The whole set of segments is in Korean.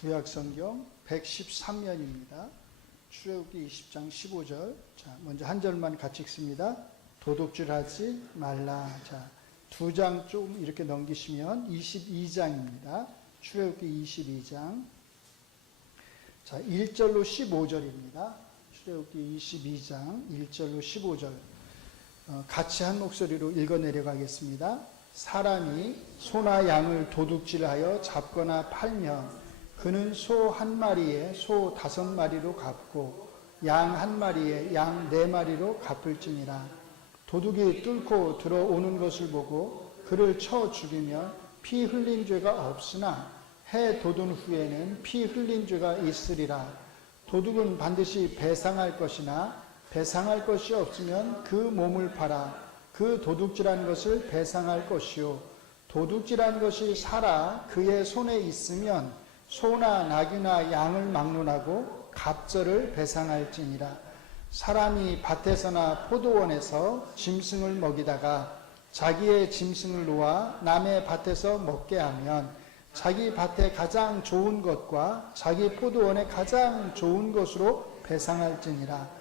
구약성경 113면입니다. 출애굽기 20장 15절. 자, 먼저 한 절만 같이 읽습니다. 도둑질하지 말라. 자, 두 장 좀 이렇게 넘기시면 22장입니다. 출애굽기 22장. 자, 1절로 15절입니다. 출애굽기 22장 1절로 15절. 같이 한 목소리로 읽어 내려가겠습니다. 사람이 소나 양을 도둑질하여 잡거나 팔면 그는 소 한 마리에 소 5마리로 갚고 양 한 마리에 양 4마리로 갚을지니라. 도둑이 뚫고 들어오는 것을 보고 그를 쳐 죽이면 피 흘린 죄가 없으나 해 돋은 후에는 피 흘린 죄가 있으리라. 도둑은 반드시 배상할 것이나 배상할 것이 없으면 그 몸을 팔아 그 도둑질한 것을 배상할 것이요, 도둑질한 것이 살아 그의 손에 있으면 소나 나귀나 양을 막론하고 갑절을 배상할지니라. 사람이 밭에서나 포도원에서 짐승을 먹이다가 자기의 짐승을 놓아 남의 밭에서 먹게 하면 자기 밭에 가장 좋은 것과 자기 포도원에 가장 좋은 것으로 배상할지니라.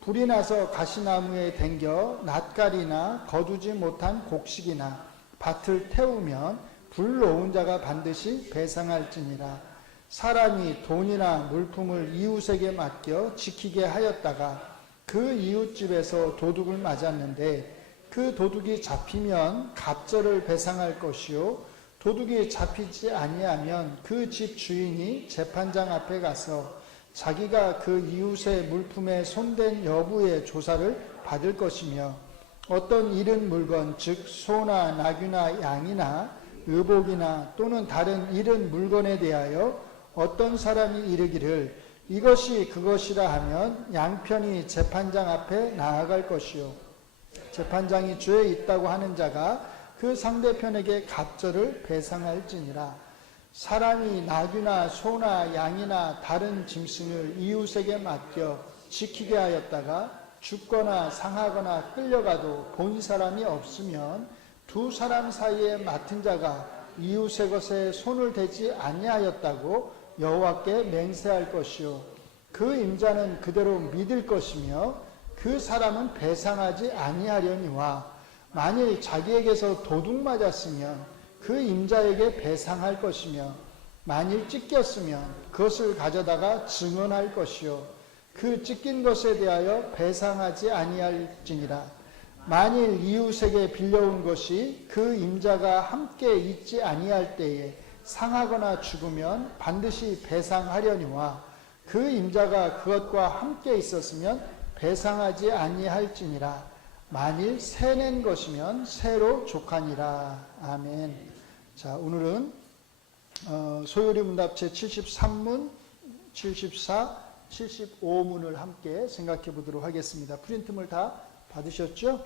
불이 나서 가시나무에 댕겨 낫갈이나 거두지 못한 곡식이나 밭을 태우면 불 놓은 자가 반드시 배상할지니라. 사람이 돈이나 물품을 이웃에게 맡겨 지키게 하였다가 그 이웃집에서 도둑을 맞았는데 그 도둑이 잡히면 갑절을 배상할 것이요, 도둑이 잡히지 아니하면 그 집 주인이 재판장 앞에 가서 자기가 그 이웃의 물품에 손댄 여부의 조사를 받을 것이며, 어떤 잃은 물건 즉 소나 나귀나 양이나 의복이나 또는 다른 잃은 물건에 대하여 어떤 사람이 이르기를 이것이 그것이라 하면 양편이 재판장 앞에 나아갈 것이요, 재판장이 죄에 있다고 하는 자가 그 상대편에게 갑절을 배상할지니라. 사람이 나귀나 소나 양이나 다른 짐승을 이웃에게 맡겨 지키게 하였다가 죽거나 상하거나 끌려가도 본 사람이 없으면 두 사람 사이에 맡은 자가 이웃의 것에 손을 대지 아니하였다고 여호와께 맹세할 것이요, 그 임자는 그대로 믿을 것이며 그 사람은 배상하지 아니하려니와, 만일 자기에게서 도둑 맞았으면 그 임자에게 배상할 것이며 만일 찢겼으면 그것을 가져다가 증언할 것이요, 그 찢긴 것에 대하여 배상하지 아니할지니라. 만일 이웃에게 빌려온 것이 그 임자가 함께 있지 아니할 때에 상하거나 죽으면 반드시 배상하려니와, 그 임자가 그것과 함께 있었으면 배상하지 아니할지니라. 만일 새낸 것이면 새로 족하니라. 아멘. 자, 오늘은 소요리 문답 제73문, 74, 75문을 함께 생각해 보도록 하겠습니다. 프린트물 다 받으셨죠?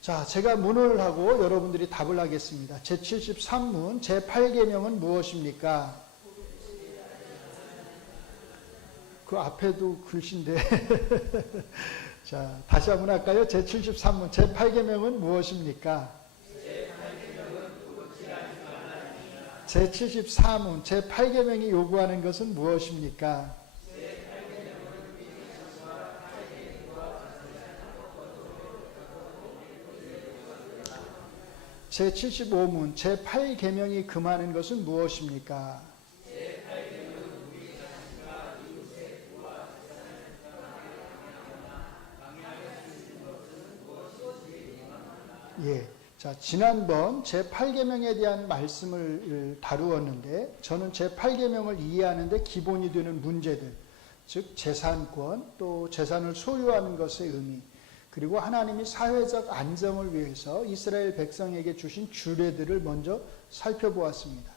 자, 제가 문을 하고 여러분들이 답을 하겠습니다. 제73문, 제8계명은 무엇입니까? 그 앞에도 글씨인데 자, 다시 한번 할까요? 제73문, 제8계명은 무엇입니까? 제74문, 제8계명이 요구하는 것은 무엇입니까? 제75문, 제8계명이 금하는 것은 무엇입니까? 예. 자, 지난번 제8계명에 대한 말씀을 다루었는데, 저는 제8계명을 이해하는데 기본이 되는 문제들, 즉 재산권, 또 재산을 소유하는 것의 의미, 그리고 하나님이 사회적 안정을 위해서 이스라엘 백성에게 주신 규례들을 먼저 살펴보았습니다.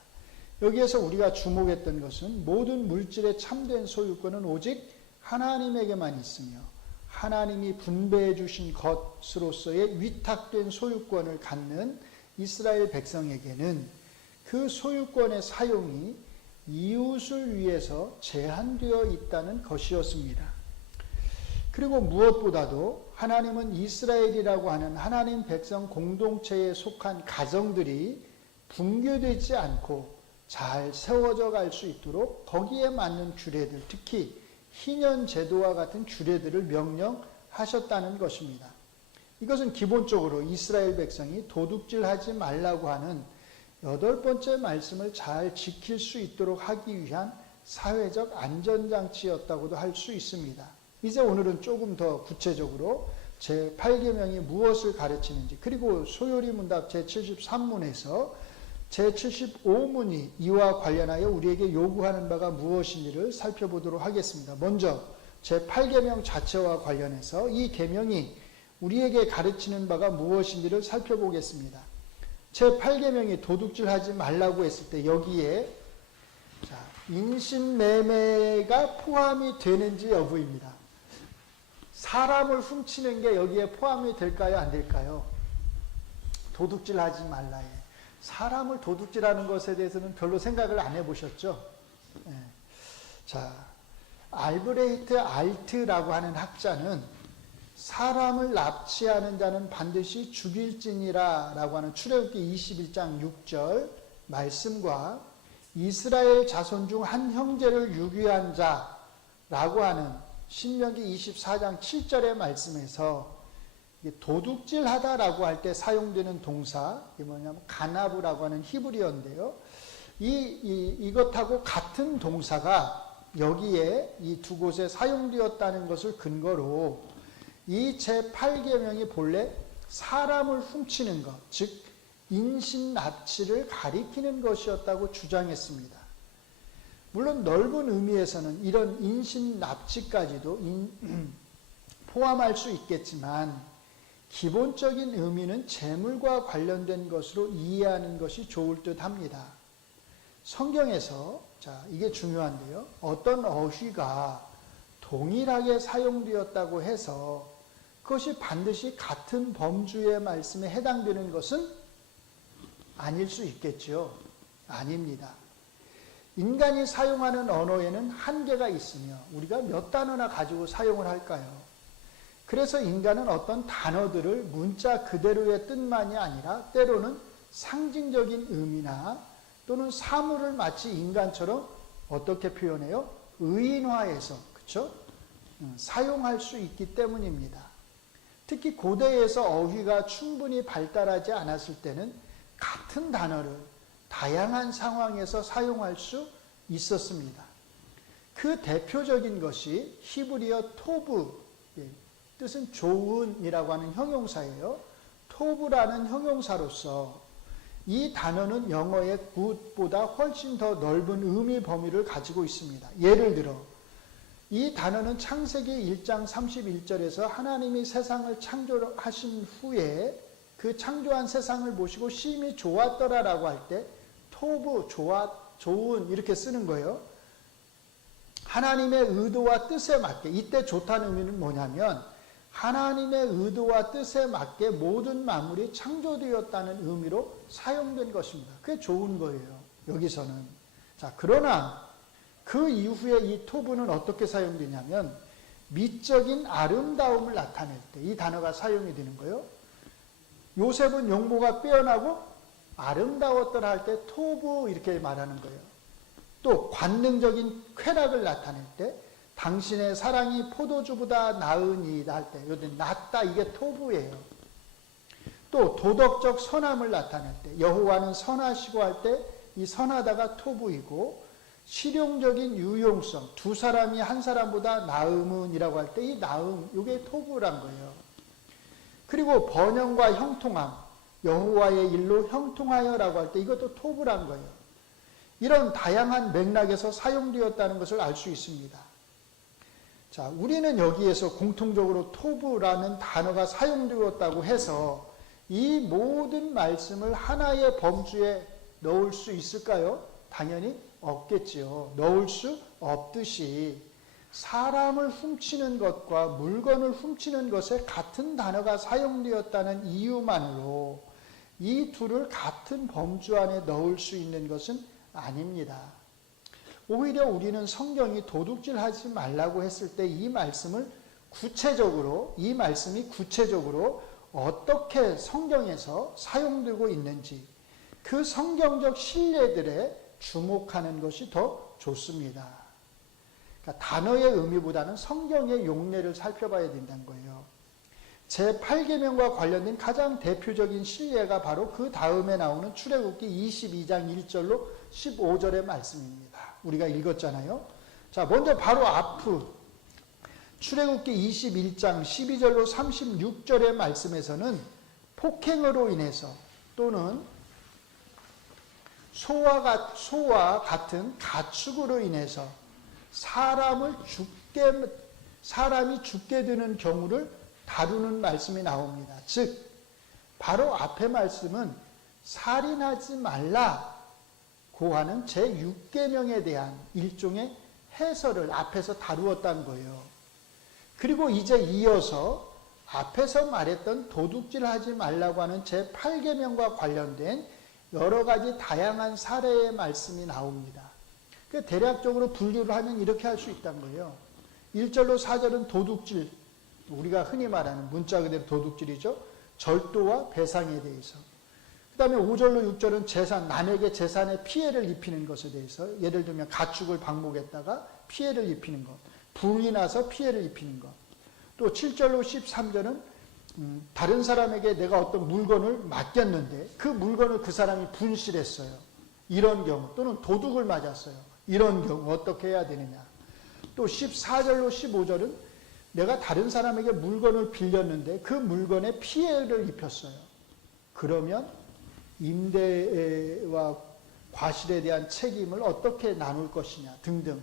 여기에서 우리가 주목했던 것은 모든 물질의 참된 소유권은 오직 하나님에게만 있으며 하나님이 분배해 주신 것으로서의 위탁된 소유권을 갖는 이스라엘 백성에게는 그 소유권의 사용이 이웃을 위해서 제한되어 있다는 것이었습니다. 그리고 무엇보다도 하나님은 이스라엘이라고 하는 하나님 백성 공동체에 속한 가정들이 붕괴되지 않고 잘 세워져 갈 수 있도록 거기에 맞는 규례들, 특히 희년 제도와 같은 규례들을 명령하셨다는 것입니다. 이것은 기본적으로 이스라엘 백성이 도둑질하지 말라고 하는 8번째 말씀을 잘 지킬 수 있도록 하기 위한 사회적 안전장치였다고도 할 수 있습니다. 이제 오늘은 조금 더 구체적으로 제8계명이 무엇을 가르치는지, 그리고 소요리 문답 제73문에서 제75문이 이와 관련하여 우리에게 요구하는 바가 무엇인지를 살펴보도록 하겠습니다. 먼저 제8계명 자체와 관련해서 이 계명이 우리에게 가르치는 바가 무엇인지를 살펴보겠습니다. 제8계명이 도둑질하지 말라고 했을 때 여기에 인신매매가 포함이 되는지 여부입니다. 사람을 훔치는 게 여기에 포함이 될까요? 안 될까요? 도둑질하지 말라에. 사람을 도둑질하는 것에 대해서는 별로 생각을 안 해보셨죠? 네. 자, 알브레히트 알트라고 하는 학자는 사람을 납치하는 자는 반드시 죽일지니라 라고 하는 출애굽기 21장 6절 말씀과 이스라엘 자손 중 한 형제를 유기한 자라고 하는 신명기 24장 7절의 말씀에서 도둑질하다라고 할 때 사용되는 동사, 이게 뭐냐면 가나브라고 하는 히브리어인데요. 이것하고 같은 동사가 여기에 이 두 곳에 사용되었다는 것을 근거로 이 제8계명이 본래 사람을 훔치는 것, 즉 인신납치를 가리키는 것이었다고 주장했습니다. 물론 넓은 의미에서는 이런 인신납치까지도 포함할 수 있겠지만 기본적인 의미는 재물과 관련된 것으로 이해하는 것이 좋을 듯 합니다. 성경에서, 이게 중요한데요. 어떤 어휘가 동일하게 사용되었다고 해서 그것이 반드시 같은 범주의 말씀에 해당되는 것은 아닐 수 있겠죠. 아닙니다. 인간이 사용하는 언어에는 한계가 있으며 우리가 몇 단어나 가지고 사용을 할까요? 그래서 인간은 어떤 단어들을 문자 그대로의 뜻만이 아니라 때로는 상징적인 의미나 또는 사물을 마치 인간처럼 어떻게 표현해요? 의인화해서, 그렇죠? 사용할 수 있기 때문입니다. 특히 고대에서 어휘가 충분히 발달하지 않았을 때는 같은 단어를 다양한 상황에서 사용할 수 있었습니다. 그 대표적인 것이 히브리어 토브, 뜻은 좋은이라고 하는 형용사예요. 토브라는 형용사로서 이 단어는 영어의 good보다 훨씬 더 넓은 의미 범위를 가지고 있습니다. 예를 들어 이 단어는 창세기 1장 31절에서 하나님이 세상을 창조하신 후에 그 창조한 세상을 보시고 심히 좋았더라라고 할 때 토브, 좋은 이렇게 쓰는 거예요. 하나님의 의도와 뜻에 맞게, 이때 좋다는 의미는 뭐냐면 하나님의 의도와 뜻에 맞게 모든 만물이 창조되었다는 의미로 사용된 것입니다. 그게 좋은 거예요. 여기서는. 그러나 그 이후에 이 토브는 어떻게 사용되냐면 미적인 아름다움을 나타낼 때 이 단어가 사용이 되는 거예요. 요셉은 용모가 빼어나고 아름다웠더라 할 때 토브 이렇게 말하는 거예요. 또 관능적인 쾌락을 나타낼 때 당신의 사랑이 포도주보다 나으니이다 할 때 여기 낫다 이게 토브예요. 또 도덕적 선함을 나타낼 때 여호와는 선하시고 할 때 이 선하다가 토브이고 실용적인 유용성 두 사람이 한 사람보다 나음은이라고 할 때 이 나음 이게 토브란 거예요. 그리고 번영과 형통함 여호와의 일로 형통하여라고 할 때 이것도 토브란 거예요. 이런 다양한 맥락에서 사용되었다는 것을 알 수 있습니다. 우리는 여기에서 공통적으로 토브라는 단어가 사용되었다고 해서 이 모든 말씀을 하나의 범주에 넣을 수 있을까요? 당연히 없겠지요. 넣을 수 없듯이 사람을 훔치는 것과 물건을 훔치는 것에 같은 단어가 사용되었다는 이유만으로 이 둘을 같은 범주 안에 넣을 수 있는 것은 아닙니다. 오히려 우리는 성경이 도둑질하지 말라고 했을 때 이 말씀이 구체적으로 어떻게 성경에서 사용되고 있는지 그 성경적 신뢰들의 주목하는 것이 더 좋습니다. 그러니까 단어의 의미보다는 성경의 용례를 살펴봐야 된다는 거예요. 제8계명과 관련된 가장 대표적인 신뢰가 바로 그 다음에 나오는 출애굽기 22장 1절로 15절의 말씀입니다. 우리가 읽었잖아요. 자, 먼저 바로 앞 출애굽기 21장 12절로 36절의 말씀에서는 폭행으로 인해서 또는 소와 같은 가축으로 인해서 사람이 죽게 되는 경우를 다루는 말씀이 나옵니다. 즉 바로 앞의 말씀은 살인하지 말라고 하는 제6계명에 대한 일종의 해설을 앞에서 다루었다는 거예요. 그리고 이제 이어서 앞에서 말했던 도둑질하지 말라고 하는 제8계명과 관련된 여러 가지 다양한 사례의 말씀이 나옵니다. 대략적으로 분류를 하면 이렇게 할 수 있다는 거예요. 1절로 4절은 도둑질, 우리가 흔히 말하는 문자 그대로 도둑질이죠. 절도와 배상에 대해서. 그 다음에 5절로 6절은 재산, 남에게 재산에 피해를 입히는 것에 대해서, 예를 들면 가축을 방목했다가 피해를 입히는 것, 불이 나서 피해를 입히는 것. 또 7절로 13절은 다른 사람에게 내가 어떤 물건을 맡겼는데 그 물건을 그 사람이 분실했어요. 이런 경우, 또는 도둑을 맞았어요. 이런 경우 어떻게 해야 되느냐. 또 14절로 15절은 내가 다른 사람에게 물건을 빌렸는데 그 물건에 피해를 입혔어요. 그러면 임대와 과실에 대한 책임을 어떻게 나눌 것이냐 등등.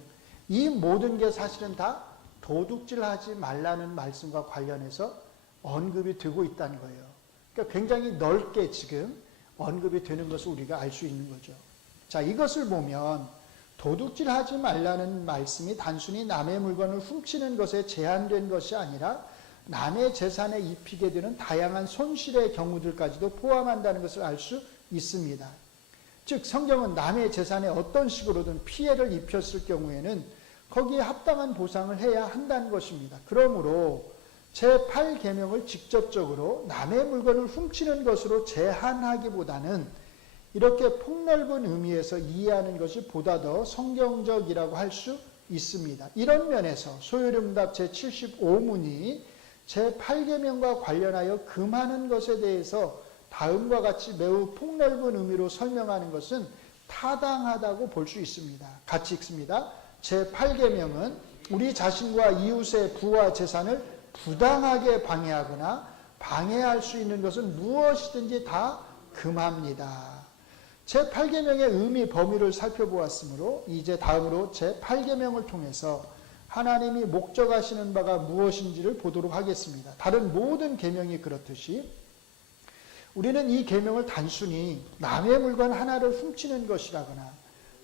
이 모든 게 사실은 다 도둑질하지 말라는 말씀과 관련해서 언급이 되고 있다는 거예요. 그러니까 굉장히 넓게 지금 언급이 되는 것을 우리가 알 수 있는 거죠. 자, 이것을 보면 도둑질하지 말라는 말씀이 단순히 남의 물건을 훔치는 것에 제한된 것이 아니라 남의 재산에 입히게 되는 다양한 손실의 경우들까지도 포함한다는 것을 알 수 있습니다. 즉 성경은 남의 재산에 어떤 식으로든 피해를 입혔을 경우에는 거기에 합당한 보상을 해야 한다는 것입니다. 그러므로 제8계명을 직접적으로 남의 물건을 훔치는 것으로 제한하기보다는 이렇게 폭넓은 의미에서 이해하는 것이 보다 더 성경적이라고 할 수 있습니다. 이런 면에서 소요름답 제75문이 제8계명과 관련하여 금하는 것에 대해서 다음과 같이 매우 폭넓은 의미로 설명하는 것은 타당하다고 볼 수 있습니다. 같이 읽습니다. 제8계명은 우리 자신과 이웃의 부와 재산을 부당하게 방해하거나 방해할 수 있는 것은 무엇이든지 다 금합니다. 제8계명의 의미 범위를 살펴보았으므로 이제 다음으로 제8계명을 통해서 하나님이 목적하시는 바가 무엇인지를 보도록 하겠습니다. 다른 모든 계명이 그렇듯이 우리는 이 계명을 단순히 남의 물건 하나를 훔치는 것이라거나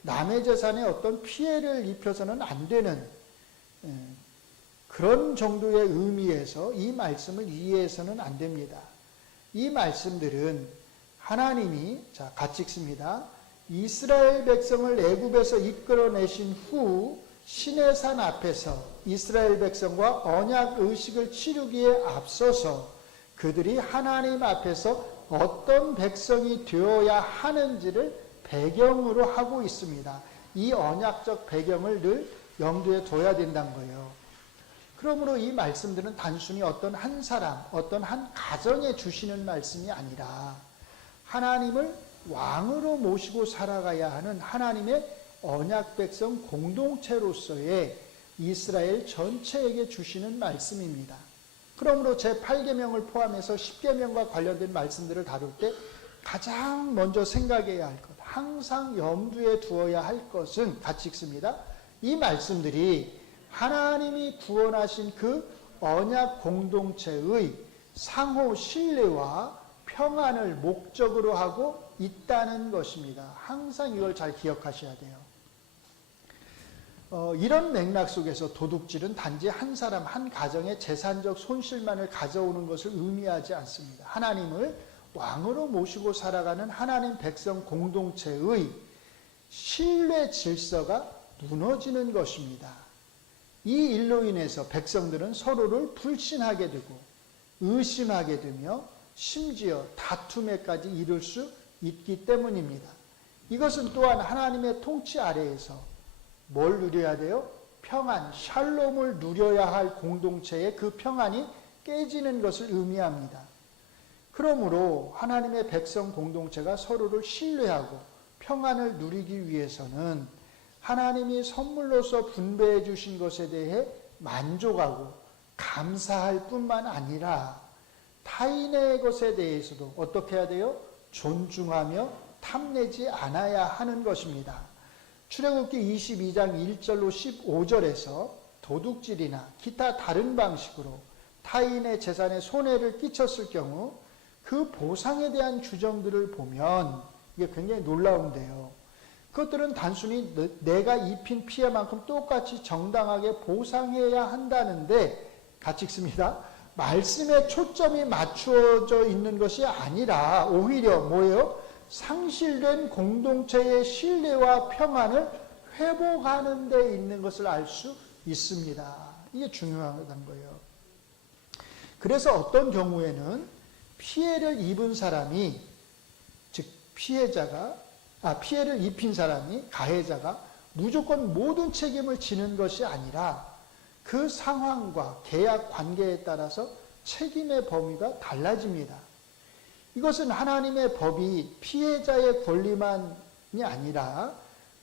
남의 재산에 어떤 피해를 입혀서는 안 되는 그런 정도의 의미에서 이 말씀을 이해해서는 안 됩니다. 이 말씀들은 하나님이, 자, 같이 읽습니다. 이스라엘 백성을 애굽에서 이끌어내신 후 시내산 앞에서 이스라엘 백성과 언약 의식을 치르기에 앞서서 그들이 하나님 앞에서 어떤 백성이 되어야 하는지를 배경으로 하고 있습니다. 이 언약적 배경을 늘 염두에 둬야 된다는 거예요. 그러므로 이 말씀들은 단순히 어떤 한 사람, 어떤 한 가정에 주시는 말씀이 아니라 하나님을 왕으로 모시고 살아가야 하는 하나님의 언약 백성 공동체로서의 이스라엘 전체에게 주시는 말씀입니다. 그러므로 제8계명을 포함해서 10계명과 관련된 말씀들을 다룰 때 가장 먼저 생각해야 할 것, 항상 염두에 두어야 할 것은 같이 읽습니다. 이 말씀들이 하나님이 구원하신 그 언약 공동체의 상호 신뢰와 평안을 목적으로 하고 있다는 것입니다. 항상 이걸 잘 기억하셔야 돼요. 이런 맥락 속에서 도둑질은 단지 한 사람, 한 가정의 재산적 손실만을 가져오는 것을 의미하지 않습니다. 하나님을 왕으로 모시고 살아가는 하나님 백성 공동체의 신뢰 질서가 무너지는 것입니다. 이 일로 인해서 백성들은 서로를 불신하게 되고 의심하게 되며 심지어 다툼에까지 이를 수 있기 때문입니다. 이것은 또한 하나님의 통치 아래에서 뭘 누려야 돼요? 평안, 샬롬을 누려야 할 공동체의 그 평안이 깨지는 것을 의미합니다. 그러므로 하나님의 백성 공동체가 서로를 신뢰하고 평안을 누리기 위해서는 하나님이 선물로서 분배해 주신 것에 대해 만족하고 감사할 뿐만 아니라 타인의 것에 대해서도 어떻게 해야 돼요? 존중하며 탐내지 않아야 하는 것입니다. 출애굽기 22장 1절로 15절에서 도둑질이나 기타 다른 방식으로 타인의 재산에 손해를 끼쳤을 경우 그 보상에 대한 규정들을 보면 이게 굉장히 놀라운데요. 그것들은 단순히 내가 입힌 피해만큼 똑같이 정당하게 보상해야 한다는데 같이 읽습니다. 말씀에 초점이 맞추어져 있는 것이 아니라 오히려 뭐예요? 상실된 공동체의 신뢰와 평안을 회복하는 데 있는 것을 알 수 있습니다. 이게 중요하다는 거예요. 그래서 어떤 경우에는 피해를 입은 사람이, 즉 피해를 입힌 사람이, 가해자가 무조건 모든 책임을 지는 것이 아니라 그 상황과 계약 관계에 따라서 책임의 범위가 달라집니다. 이것은 하나님의 법이 피해자의 권리만이 아니라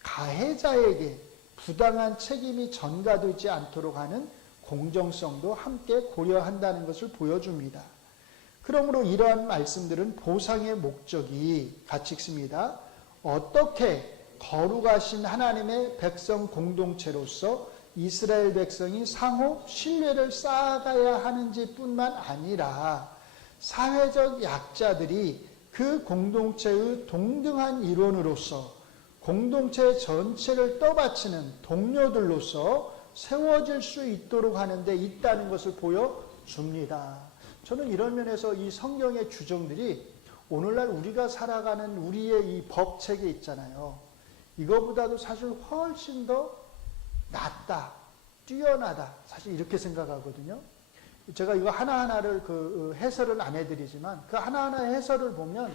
가해자에게 부당한 책임이 전가되지 않도록 하는 공정성도 함께 고려한다는 것을 보여줍니다. 그러므로 이러한 말씀들은 보상의 목적이 같이 읽습니다. 어떻게 거룩하신 하나님의 백성 공동체로서 이스라엘 백성이 상호 신뢰를 쌓아가야 하는지 뿐만 아니라 사회적 약자들이 그 공동체의 동등한 일원으로서 공동체 전체를 떠받치는 동료들로서 세워질 수 있도록 하는 데 있다는 것을 보여줍니다. 저는 이런 면에서 이 성경의 규정들이 오늘날 우리가 살아가는 우리의 이 법체계 있잖아요. 이거보다도 사실 훨씬 더 낫다, 뛰어나다. 사실 이렇게 생각하거든요. 제가 이거 하나하나를 해설은 안 해드리지만 그 하나하나의 해설을 보면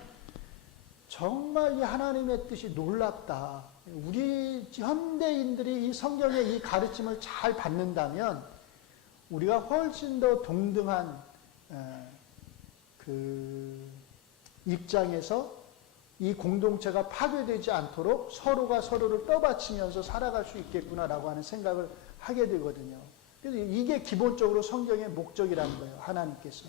정말 이 하나님의 뜻이 놀랍다. 우리 현대인들이 이 성경의 이 가르침을 잘 받는다면 우리가 훨씬 더 동등한 그 입장에서 이 공동체가 파괴되지 않도록 서로가 서로를 떠받치면서 살아갈 수 있겠구나라고 하는 생각을 하게 되거든요. 그래서 이게 기본적으로 성경의 목적이라는 거예요. 하나님께서.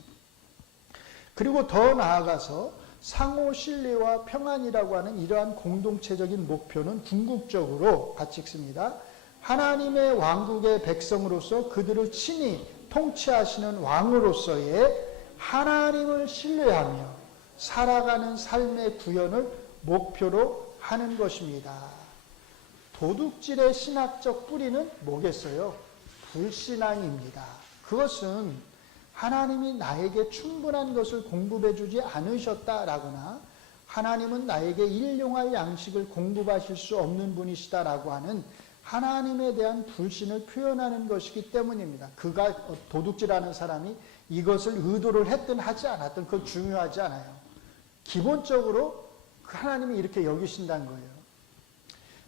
그리고 더 나아가서 상호 신뢰와 평안이라고 하는 이러한 공동체적인 목표는 궁극적으로 같이 읽습니다. 하나님의 왕국의 백성으로서 그들을 친히 통치하시는 왕으로서의 하나님을 신뢰하며 살아가는 삶의 구현을 목표로 하는 것입니다. 도둑질의 신학적 뿌리는 뭐겠어요? 불신앙입니다. 그것은 하나님이 나에게 충분한 것을 공급해 주지 않으셨다라거나 하나님은 나에게 일용할 양식을 공급하실 수 없는 분이시다라고 하는 하나님에 대한 불신을 표현하는 것이기 때문입니다. 그가 도둑질하는 사람이 이것을 의도를 했든 하지 않았든 그건 중요하지 않아요. 기본적으로 하나님이 이렇게 여기신다는 거예요.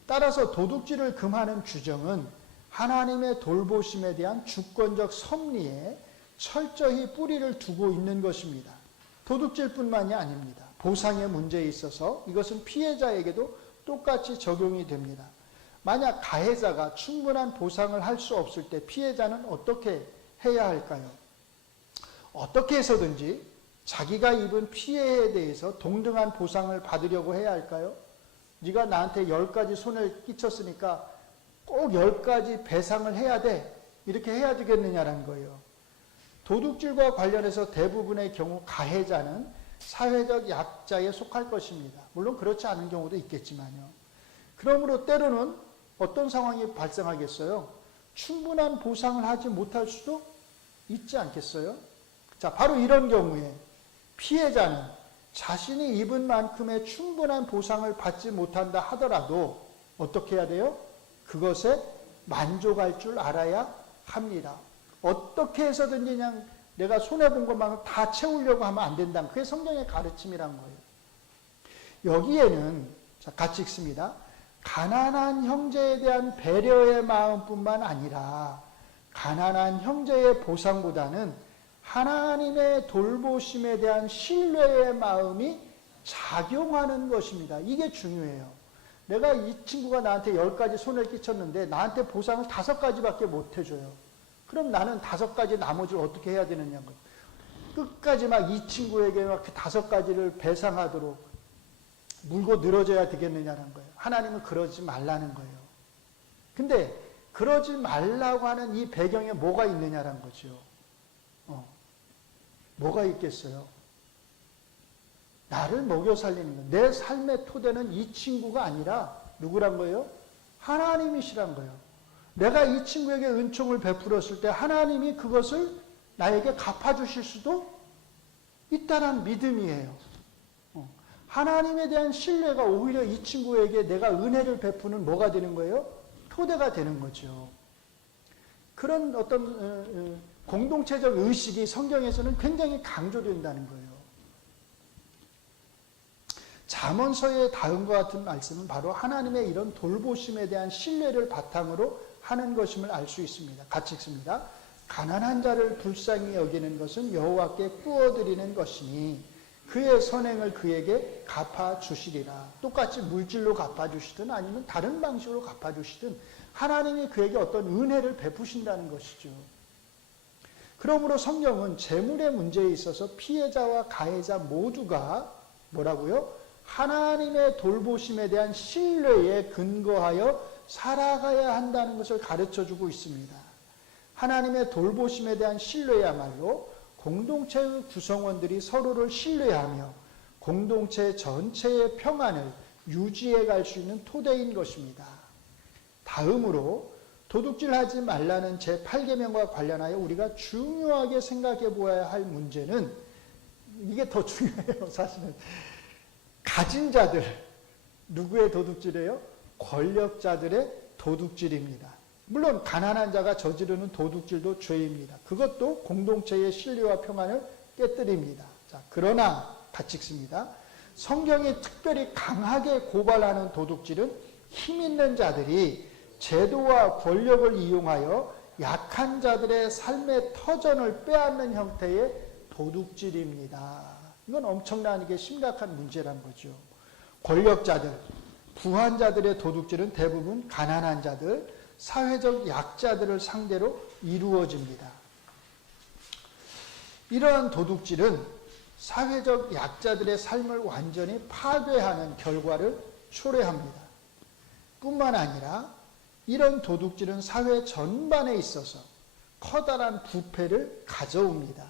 따라서 도둑질을 금하는 규정은 하나님의 돌보심에 대한 주권적 섭리에 철저히 뿌리를 두고 있는 것입니다. 도둑질뿐만이 아닙니다. 보상의 문제에 있어서 이것은 피해자에게도 똑같이 적용이 됩니다. 만약 가해자가 충분한 보상을 할 수 없을 때 피해자는 어떻게 해야 할까요? 어떻게 해서든지 자기가 입은 피해에 대해서 동등한 보상을 받으려고 해야 할까요? 네가 나한테 10가지 손해를 끼쳤으니까 꼭 10가지 배상을 해야 돼. 이렇게 해야 되겠느냐라는 거예요. 도둑질과 관련해서 대부분의 경우 가해자는 사회적 약자에 속할 것입니다. 물론 그렇지 않은 경우도 있겠지만요. 그러므로 때로는 어떤 상황이 발생하겠어요? 충분한 보상을 하지 못할 수도 있지 않겠어요? 자, 바로 이런 경우에 피해자는 자신이 입은 만큼의 충분한 보상을 받지 못한다 하더라도 어떻게 해야 돼요? 그것에 만족할 줄 알아야 합니다. 어떻게 해서든지 그냥 내가 손해본 것만큼 다 채우려고 하면 안 된다. 그게 성경의 가르침이란 거예요. 여기에는 자, 같이 읽습니다. 가난한 형제에 대한 배려의 마음뿐만 아니라 가난한 형제의 보상보다는 하나님의 돌보심에 대한 신뢰의 마음이 작용하는 것입니다. 이게 중요해요. 내가 이 친구가 나한테 10가지 손해를 끼쳤는데 나한테 보상을 5가지밖에 못 해줘요. 그럼 나는 5가지 나머지를 어떻게 해야 되느냐고. 끝까지 막 이 친구에게 막 5가지를 배상하도록 물고 늘어져야 되겠느냐는 거예요. 하나님은 그러지 말라는 거예요. 근데 그러지 말라고 하는 이 배경에 뭐가 있느냐는 거죠. 뭐가 있겠어요? 나를 먹여 살리는 거. 내 삶의 토대는 이 친구가 아니라 누구란 거예요? 하나님이시란 거예요. 내가 이 친구에게 은총을 베풀었을 때 하나님이 그것을 나에게 갚아주실 수도 있다는 믿음이에요. 하나님에 대한 신뢰가 오히려 이 친구에게 내가 은혜를 베푸는 뭐가 되는 거예요? 토대가 되는 거죠. 그런 어떤 공동체적 의식이 성경에서는 굉장히 강조된다는 거예요. 잠언서의 다음과 같은 말씀은 바로 하나님의 이런 돌보심에 대한 신뢰를 바탕으로 하는 것임을 알 수 있습니다. 같이 읽습니다. 가난한 자를 불쌍히 여기는 것은 여호와께 꾸어드리는 것이니 그의 선행을 그에게 갚아주시리라. 똑같이 물질로 갚아주시든 아니면 다른 방식으로 갚아주시든 하나님이 그에게 어떤 은혜를 베푸신다는 것이죠. 그러므로 성경은 재물의 문제에 있어서 피해자와 가해자 모두가 뭐라고요? 하나님의 돌보심에 대한 신뢰에 근거하여 살아가야 한다는 것을 가르쳐주고 있습니다. 하나님의 돌보심에 대한 신뢰야말로 공동체의 구성원들이 서로를 신뢰하며 공동체 전체의 평안을 유지해 갈 수 있는 토대인 것입니다. 다음으로 도둑질하지 말라는 제8계명과 관련하여 우리가 중요하게 생각해 보아야 할 문제는 이게 더 중요해요. 사실은 가진 자들, 누구의 도둑질이에요? 권력자들의 도둑질입니다. 물론 가난한 자가 저지르는 도둑질도 죄입니다. 그것도 공동체의 신뢰와 평안을 깨뜨립니다. 자, 그러나 같이 읽습니다. 성경이 특별히 강하게 고발하는 도둑질은 힘 있는 자들이 제도와 권력을 이용하여 약한 자들의 삶의 터전을 빼앗는 형태의 도둑질입니다. 이건 엄청나게 심각한 문제란 거죠. 권력자들, 부한자들의 도둑질은 대부분 가난한 자들, 사회적 약자들을 상대로 이루어집니다. 이러한 도둑질은 사회적 약자들의 삶을 완전히 파괴하는 결과를 초래합니다. 뿐만 아니라 이런 도둑질은 사회 전반에 있어서 커다란 부패를 가져옵니다.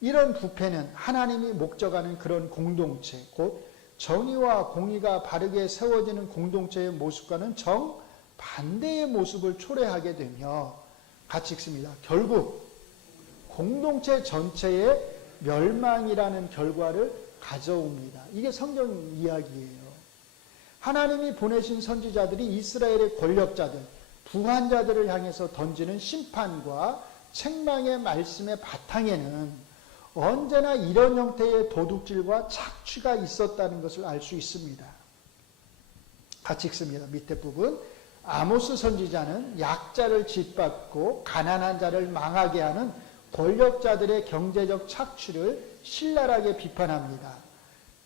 이런 부패는 하나님이 목적하는 그런 공동체, 곧 정의와 공의가 바르게 세워지는 공동체의 모습과는 정반대의 모습을 초래하게 되며 같이 읽습니다. 결국 공동체 전체의 멸망이라는 결과를 가져옵니다. 이게 성경 이야기예요. 하나님이 보내신 선지자들이 이스라엘의 권력자들, 부한자들을 향해서 던지는 심판과 책망의 말씀의 바탕에는 언제나 이런 형태의 도둑질과 착취가 있었다는 것을 알 수 있습니다. 같이 읽습니다. 밑에 부분. 아모스 선지자는 약자를 짓밟고 가난한 자를 망하게 하는 권력자들의 경제적 착취를 신랄하게 비판합니다.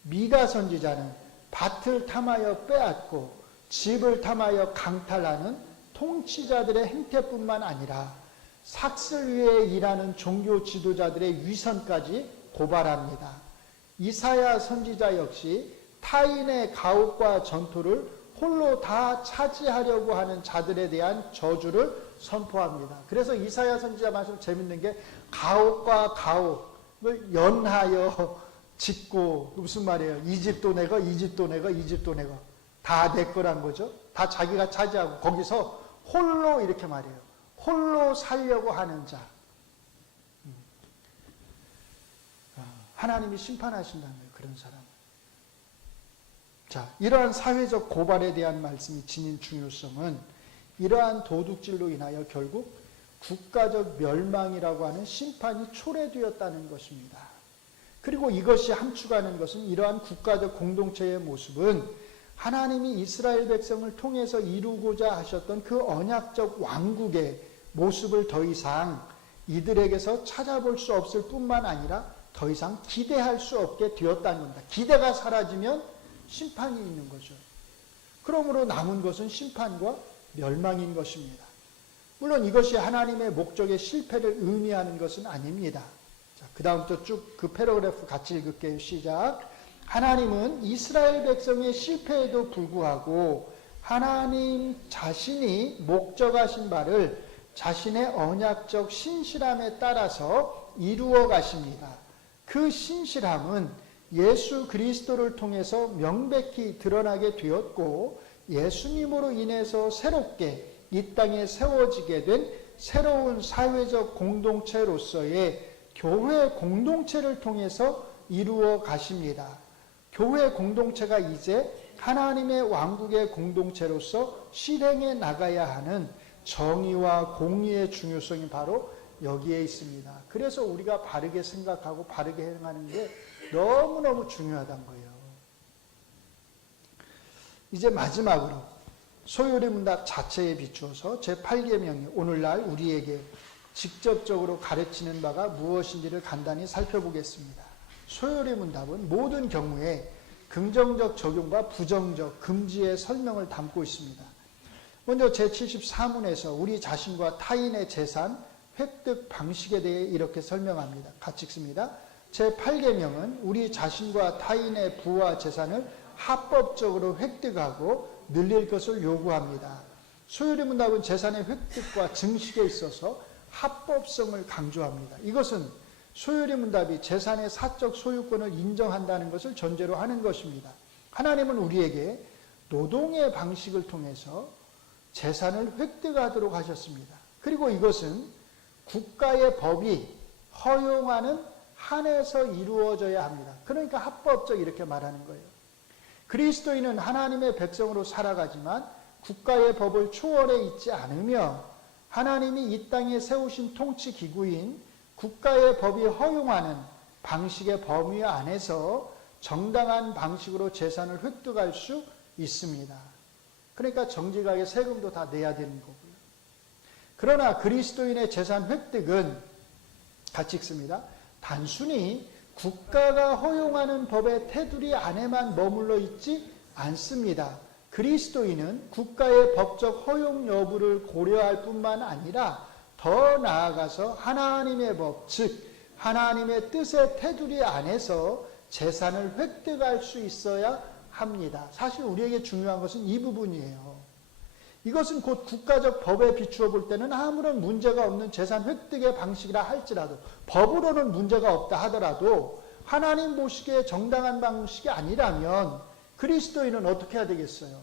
미가 선지자는 밭을 탐하여 빼앗고 집을 탐하여 강탈하는 통치자들의 행태뿐만 아니라 삭슬 위에 일하는 종교 지도자들의 위선까지 고발합니다. 이사야 선지자 역시 타인의 가옥과 전토를 홀로 다 차지하려고 하는 자들에 대한 저주를 선포합니다. 그래서 이사야 선지자 말씀 재밌는 게 가옥과 가옥을 연하여 짓고 무슨 말이에요? 이 집도 내 거, 이 집도 내 거, 이 집도 내 거. 다 내 거란 거죠. 다 자기가 차지하고 거기서 홀로 이렇게 말해요. 홀로 살려고 하는 자. 하나님이 심판하신다는 거예요. 그런 사람. 자, 이러한 사회적 고발에 대한 말씀이 지닌 중요성은 이러한 도둑질로 인하여 결국 국가적 멸망이라고 하는 심판이 초래되었다는 것입니다. 그리고 이것이 함축하는 것은 이러한 국가적 공동체의 모습은 하나님이 이스라엘 백성을 통해서 이루고자 하셨던 그 언약적 왕국의 모습을 더 이상 이들에게서 찾아볼 수 없을 뿐만 아니라 더 이상 기대할 수 없게 되었다는 겁니다. 기대가 사라지면 심판이 있는 거죠. 그러므로 남은 것은 심판과 멸망인 것입니다. 물론 이것이 하나님의 목적의 실패를 의미하는 것은 아닙니다. 자, 그 다음부터 쭉 그 패러그래프 같이 읽을게요. 시작. 하나님은 이스라엘 백성의 실패에도 불구하고 하나님 자신이 목적하신 바를 자신의 언약적 신실함에 따라서 이루어 가십니다. 그 신실함은 예수 그리스도를 통해서 명백히 드러나게 되었고 예수님으로 인해서 새롭게 이 땅에 세워지게 된 새로운 사회적 공동체로서의 교회 공동체를 통해서 이루어 가십니다. 교회 공동체가 이제 하나님의 왕국의 공동체로서 실행해 나가야 하는 정의와 공의의 중요성이 바로 여기에 있습니다. 그래서 우리가 바르게 생각하고 바르게 행하는 게 너무너무 중요하다는 거예요. 이제 마지막으로 소요리 문답 자체에 비추어서 제8계명이 오늘날 우리에게 직접적으로 가르치는 바가 무엇인지를 간단히 살펴보겠습니다. 소요리 문답은 모든 경우에 긍정적 적용과 부정적 금지의 설명을 담고 있습니다. 먼저 제74문에서 우리 자신과 타인의 재산 획득 방식에 대해 이렇게 설명합니다. 같이 읽습니다. 제8계명은 우리 자신과 타인의 부와 재산을 합법적으로 획득하고 늘릴 것을 요구합니다. 소요리 문답은 재산의 획득과 증식에 있어서 합법성을 강조합니다. 이것은 소요리 문답이 재산의 사적 소유권을 인정한다는 것을 전제로 하는 것입니다. 하나님은 우리에게 노동의 방식을 통해서 재산을 획득하도록 하셨습니다. 그리고 이것은 국가의 법이 허용하는 한에서 이루어져야 합니다. 그러니까 합법적 이렇게 말하는 거예요. 그리스도인은 하나님의 백성으로 살아가지만 국가의 법을 초월해 있지 않으며 하나님이 이 땅에 세우신 통치 기구인 국가의 법이 허용하는 방식의 범위 안에서 정당한 방식으로 재산을 획득할 수 있습니다. 그러니까 정직하게 세금도 다 내야 되는 거고요. 그러나 그리스도인의 재산 획득은 같이 읽습니다. 단순히 국가가 허용하는 법의 테두리 안에만 머물러 있지 않습니다. 그리스도인은 국가의 법적 허용 여부를 고려할 뿐만 아니라 더 나아가서 하나님의 법, 즉 하나님의 뜻의 테두리 안에서 재산을 획득할 수 있어야 합니다. 사실 우리에게 중요한 것은 이 부분이에요. 이것은 곧 국가적 법에 비추어 볼 때는 아무런 문제가 없는 재산 획득의 방식이라 할지라도 법으로는 문제가 없다 하더라도 하나님 보시기에 정당한 방식이 아니라면 그리스도인은 어떻게 해야 되겠어요?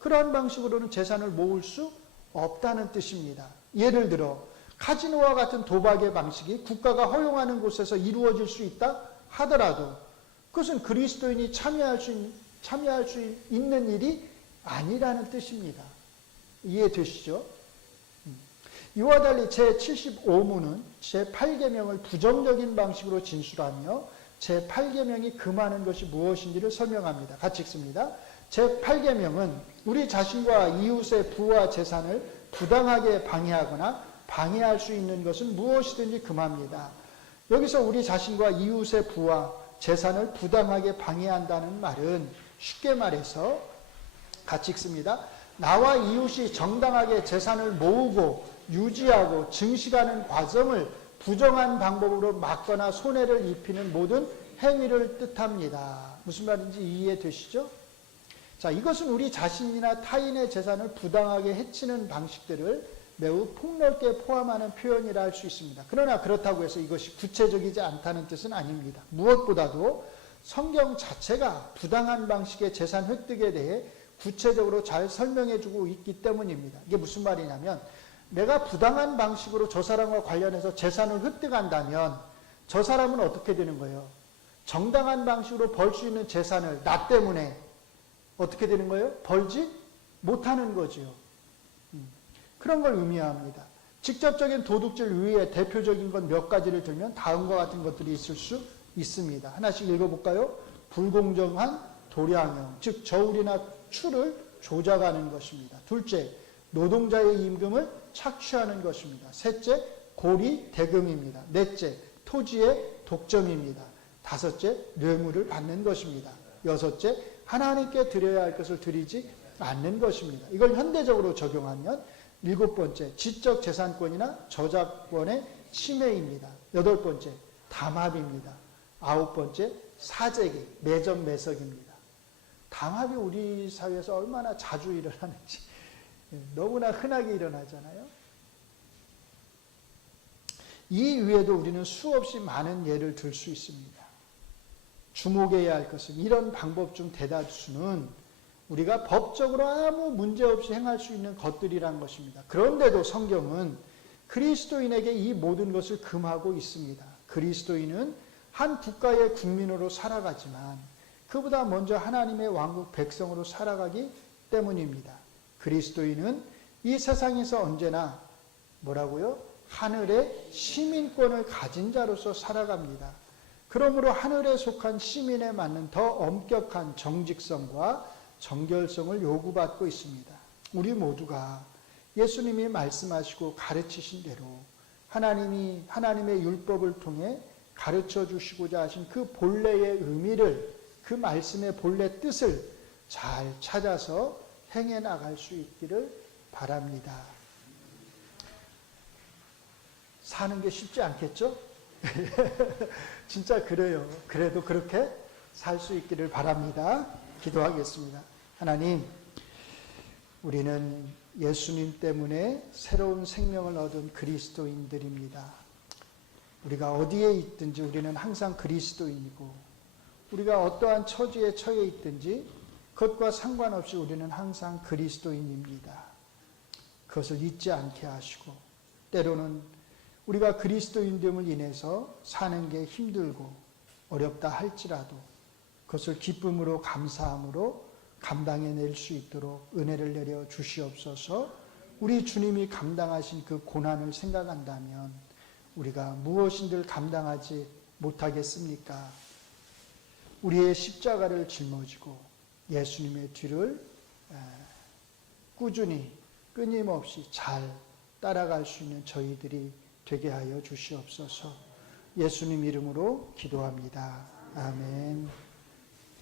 그러한 방식으로는 재산을 모을 수 없다는 뜻입니다. 예를 들어 카지노와 같은 도박의 방식이 국가가 허용하는 곳에서 이루어질 수 있다 하더라도 그것은 그리스도인이 참여할 수 있는 일이 아니라는 뜻입니다. 이해되시죠? 이와 달리 제75문은 제8계명을 부정적인 방식으로 진술하며 제8계명이 금하는 것이 무엇인지를 설명합니다. 같이 읽습니다. 제8계명은 우리 자신과 이웃의 부와 재산을 부당하게 방해하거나 방해할 수 있는 것은 무엇이든지 금합니다. 여기서 우리 자신과 이웃의 부와 재산을 부당하게 방해한다는 말은 쉽게 말해서 같이 읽습니다. 나와 이웃이 정당하게 재산을 모으고 유지하고 증식하는 과정을 부정한 방법으로 막거나 손해를 입히는 모든 행위를 뜻합니다. 무슨 말인지 이해되시죠? 자, 이것은 우리 자신이나 타인의 재산을 부당하게 해치는 방식들을 매우 폭넓게 포함하는 표현이라 할 수 있습니다. 그러나 그렇다고 해서 이것이 구체적이지 않다는 뜻은 아닙니다. 무엇보다도 성경 자체가 부당한 방식의 재산 획득에 대해 구체적으로 잘 설명해주고 있기 때문입니다. 이게 무슨 말이냐면 내가 부당한 방식으로 저 사람과 관련해서 재산을 획득한다면 저 사람은 어떻게 되는 거예요? 정당한 방식으로 벌 수 있는 재산을 나 때문에 어떻게 되는 거예요? 벌지 못하는 거죠. 그런 걸 의미합니다. 직접적인 도둑질 위에 대표적인 건 몇 가지를 들면 다음과 같은 것들이 있을 수 있습니다. 하나씩 읽어볼까요? 불공정한 도량형, 즉 저울이나 추를 조작하는 것입니다. 둘째, 노동자의 임금을 착취하는 것입니다. 셋째, 고리 대금입니다. 넷째, 토지의 독점입니다. 다섯째, 뇌물을 받는 것입니다. 여섯째, 하나님께 드려야 할 것을 드리지 않는 것입니다. 이걸 현대적으로 적용하면 일곱 번째, 지적 재산권이나 저작권의 침해입니다. 여덟 번째, 담합입니다. 아홉 번째, 사재기, 매점 매석입니다. 담합이 우리 사회에서 얼마나 자주 일어나는지 너무나 흔하게 일어나잖아요. 이 위에도 우리는 수없이 많은 예를 들 수 있습니다. 주목해야 할 것은 이런 방법 중 대다수는 우리가 법적으로 아무 문제 없이 행할 수 있는 것들이란 것입니다. 그런데도 성경은 그리스도인에게 이 모든 것을 금하고 있습니다. 그리스도인은 한 국가의 국민으로 살아가지만 그보다 먼저 하나님의 왕국 백성으로 살아가기 때문입니다. 그리스도인은 이 세상에서 언제나 뭐라고요? 하늘의 시민권을 가진 자로서 살아갑니다. 그러므로 하늘에 속한 시민에 맞는 더 엄격한 정직성과 정결성을 요구받고 있습니다. 우리 모두가 예수님이 말씀하시고 가르치신 대로 하나님의 율법을 통해 가르쳐 주시고자 하신 그 본래의 의미를, 그 말씀의 본래 뜻을 잘 찾아서 행해 나갈 수 있기를 바랍니다. 사는 게 쉽지 않겠죠? 진짜 그래요. 그래도 그렇게 살 수 있기를 바랍니다. 기도하겠습니다. 하나님, 우리는 예수님 때문에 새로운 생명을 얻은 그리스도인들입니다. 우리가 어디에 있든지 우리는 항상 그리스도인이고, 우리가 어떠한 처지에 처해 있든지 그것과 상관없이 우리는 항상 그리스도인입니다. 그것을 잊지 않게 하시고, 때로는 우리가 그리스도인됨을 인해서 사는 게 힘들고 어렵다 할지라도 그것을 기쁨으로 감사함으로 감당해낼 수 있도록 은혜를 내려 주시옵소서. 우리 주님이 감당하신 그 고난을 생각한다면 우리가 무엇인들 감당하지 못하겠습니까? 우리의 십자가를 짊어지고 예수님의 뒤를 꾸준히 끊임없이 잘 따라갈 수 있는 저희들이 되게 하여 주시옵소서. 예수님 이름으로 기도합니다. 아멘.